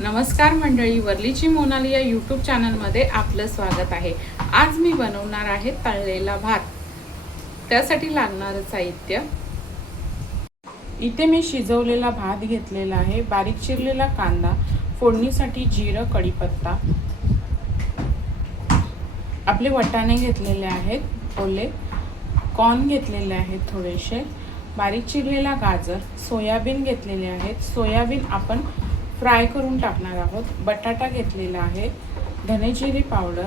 नमस्कार मंडळी, वर्लीची मोनाली या यूट्यूब चॅनलमध्ये आपलं स्वागत आहे। आज मी बनवणार आहे तळलेला भात। त्यासाठी लागणारं साहित्य, इथे मी शिजवलेला भात घेतलेला आहे, बारीक चिरलेला कांदा, फोडणीसाठी जिरं, कढीपत्ता, आपले वाटाणे घेतलेले आहेत ओले, कॉर्न घेतलेले आहेत थोडेसे, बारीक चिरलेला गाजर, सोयाबीन घेतलेले आहेत, सोयाबीन आपण फ्राय करून टाकणार आहोत, बटाटा घेतलेला आहे, धने जिरे पावडर,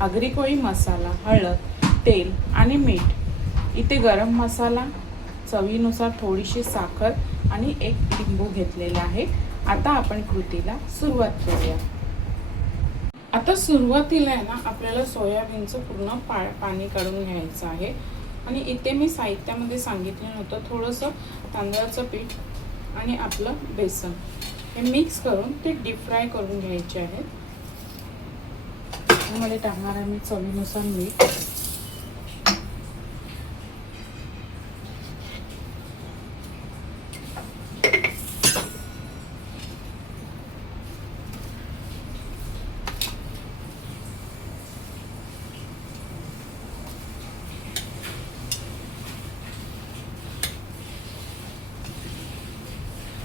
आगरी कोळी मसाला, हळद, तेल आणि मीठ, इथे गरम मसाला, चवीनुसार थोडीशी साखर आणि एक लिंबू घेतलेला आहे। आता आपण कृतीला सुरुवात करूया। आता सुरुवातीला आहे ना, आपल्याला सोयाबीनचं पूर्ण पाणी काढून घ्यायचं आहे। आणि इथे मी साहित्यामध्ये सांगितलं नव्हतं, थोडंसं तांदळाचं पीठ आणि आपलं बेसन हे मिक्स करून ते डीप फ्राय करून घ्यायचे आहेत। त्यामध्ये टाकणार आहे मी चवीनुसार मीठ,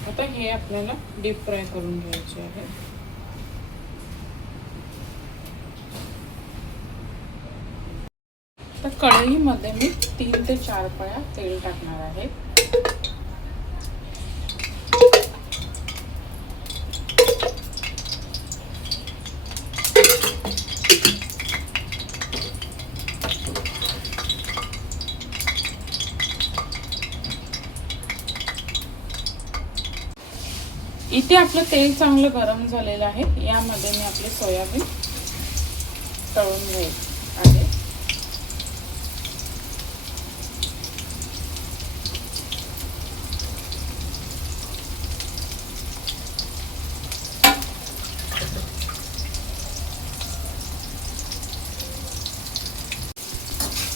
आता हे आपल्याला डीप फ्राय करून घ्यायचे आहे। तर कढईमध्ये मी 3 ते 4 पळ्या तेल टाकणार आहे। इथे आपलं तेल चांगलं गरम झालेलं आहे। यामध्ये मी आपले सोयाबीन तळून घ्यायचे आहे।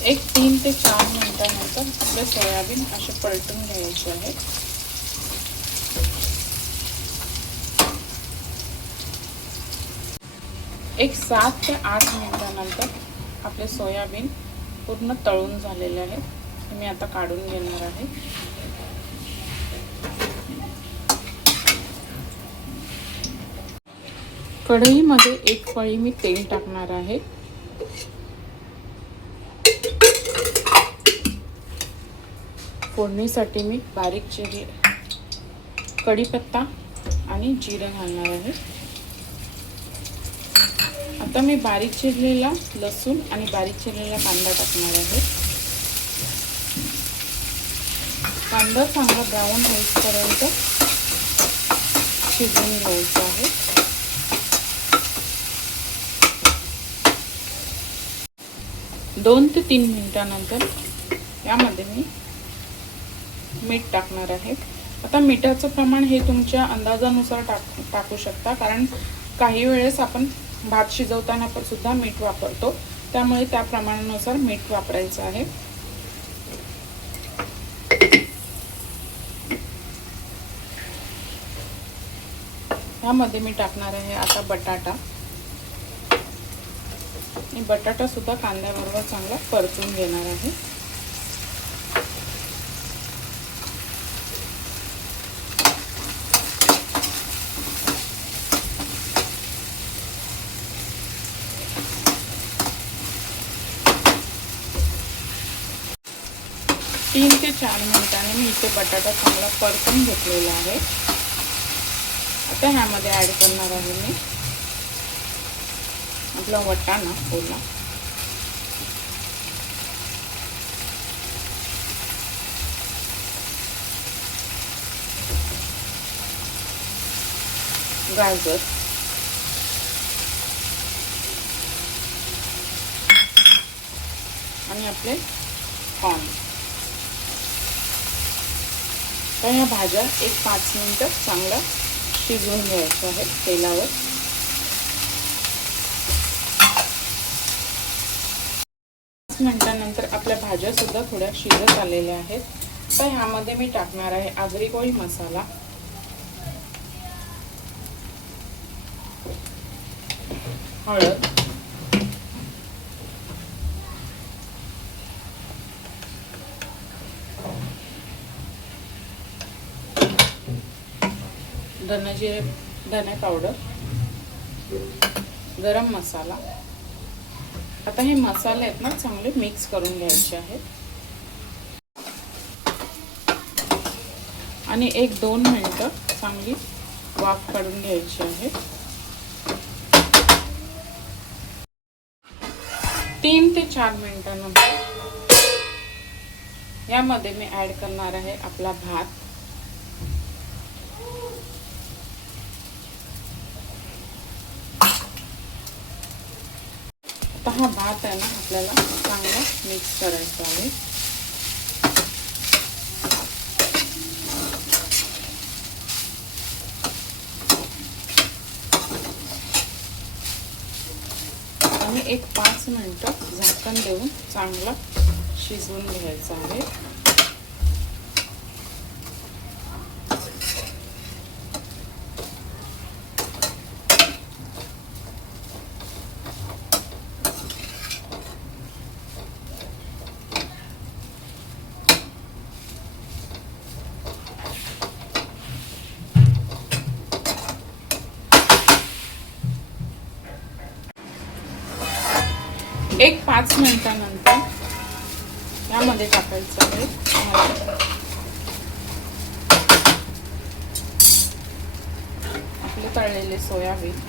एक 3 ते 4 मिनिटांनंतर आपले सोयाबीन असे पलटून घ्यायचे आहे। एक 7 ते 8 मिनिटांनंतर आपले सोयाबीन पूर्ण तळून झालेले आहे। मी आता काढून घेणार आहे। कढईमध्ये एक पळी मी तेल टाकणार आहे। फोडणीसाठी मी बारीक चिरले कढीपत्ता आणि जिरं घालणार आहे। आता मी बारीक चिरलेला लसूण आणि बारीक चिरलेला कांदा टाकणार आहे। कांदा चांगला ब्राऊन होईपर्यंत शिजवून घ्यायचा आहे। दोन ते 3 मिनिटांनंतर यामध्ये मी मीठ टाकणार आहे। आता मिठाचं प्रमाण हे तुमच्या अंदाजानुसार टाकू शकता, कारण काही वेळेस आपण भात शिजवताना पण सुद्धा मीठ वापरतो, त्यामुळे त्या प्रमाणानुसार मीठ वापरायचं आहे। यामध्ये मी टाकणार आहे आता बटाटा, आणि बटाटा सुद्धा कांद्याबरोबर चांगला परतून घेणार आहे। तीन ते 4 मिनिटांनी मी इथे बटाटा चांगला परतून घेतलेला आहे। आता ह्यामध्ये ॲड करणार आहे मी आपला वाटाणा ओला, गाजर, आणि आपले कॉर्न। तर ह्या भाज्या एक 5 मिनिटं चांगला शिजवून घ्यायच्या आहेत तेलावर। 5 मिनिटांनंतर आपल्या भाज्या सुद्धा थोड्या शिजत आलेल्या आहेत। तर ह्यामध्ये मी टाकणार आहे आगरी कोळी मसाला, हळद, धने पावडर, गरम मसाला. आता हे मसाले आहेत ना चांगले मिक्स करून घ्यायचे आहेत आणि 1-2 मिनिटं चांगली वाफ काढून घ्यायची आहे. 3 ते 4 मिनिटांनंतर यामध्ये मी ऍड करणार आहे आपला भात. आता हा भात आहे ना आपल्याला चांगला मिक्स करायचा आहे. आणि 1-5 मिनिटं झाकण देऊन चांगला शिजवून घ्यायचा आहे. एक 5 मिनिटांनंतर यामध्ये टाकायचं आहे आपले तळलेले सोयाबीन.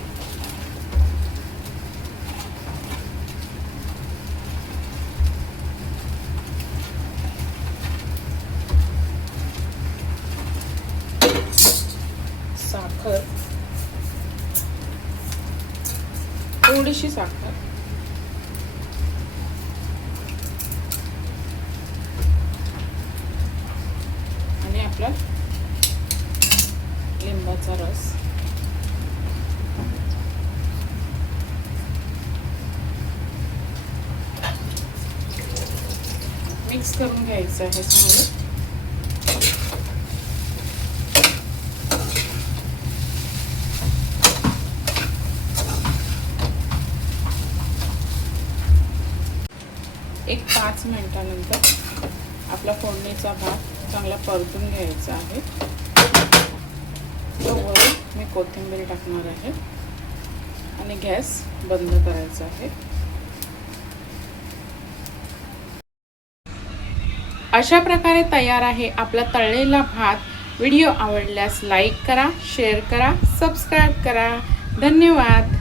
साखर, थोडीशी साखर, आणि आपला लिंबाचा रस. मिक्स करून घ्यायचं आहे चांगलं. एक 5 मिनिटांनंतर आपला फोडणीचा भात चांगला परतून घ्यायचा आहे. वरून मी कोथिंबीर टाकणार आहे आणि गॅस बंद करायचा आहे. अशा प्रकारे तयार आहे आपला तळलेला भात. व्हिडिओ आवडल्यास लाईक करा, शेअर करा, सबस्क्राईब करा. धन्यवाद.